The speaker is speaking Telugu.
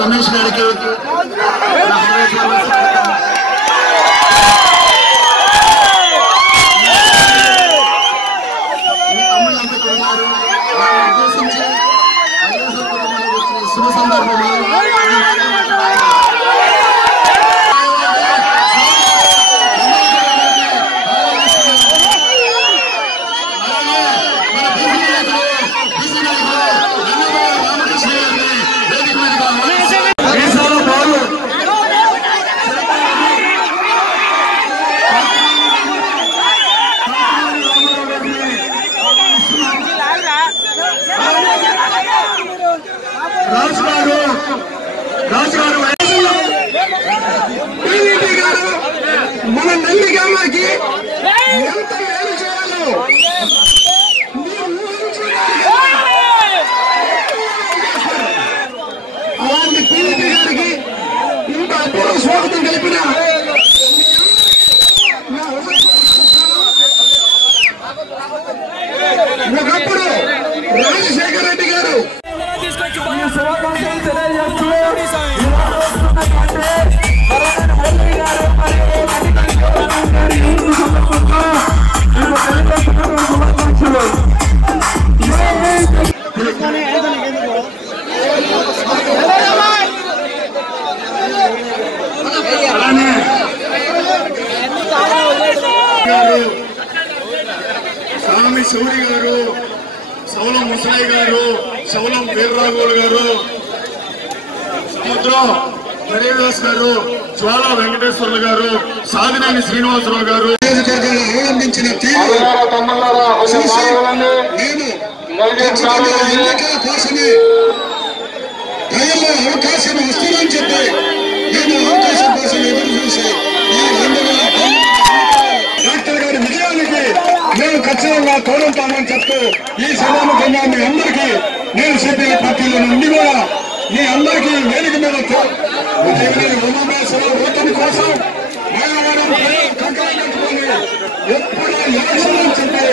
Kaldırın. Kaldırın. Kaldırın. మన నెల్లి గ్రామానికి ఎంత మేలు చేయాలో. అలాంటి టీడీపీ గారికి ఇంత అపూర్వ స్వాగతం కలిపిన శౌరి గారు సౌలం ముసలయ్య గారు సౌలం వీర్రాఘోలు గారు సముద్రం హరిదాస్ గారు జ్వాల వెంకటేశ్వర్లు గారు సాధినేని శ్రీనివాసరావు గారు. అవలంబించిన తీరు చూసి నేను ఎన్నికల కోసమే ప్రజల్లో అవకాశం వస్తుందని చెప్పి నేను అవకాశం తోడుంటామని చెప్తూ ఈ సభాముఖంగా మీ అందరికీ నేను సిపిఐ పార్టీలో నుండి కూడా మీ అందరికీ వేదిక మీద ఉమామేశ్వర ఓటమి కోసం ఎప్పుడు ఎలక్షన్ చెప్పి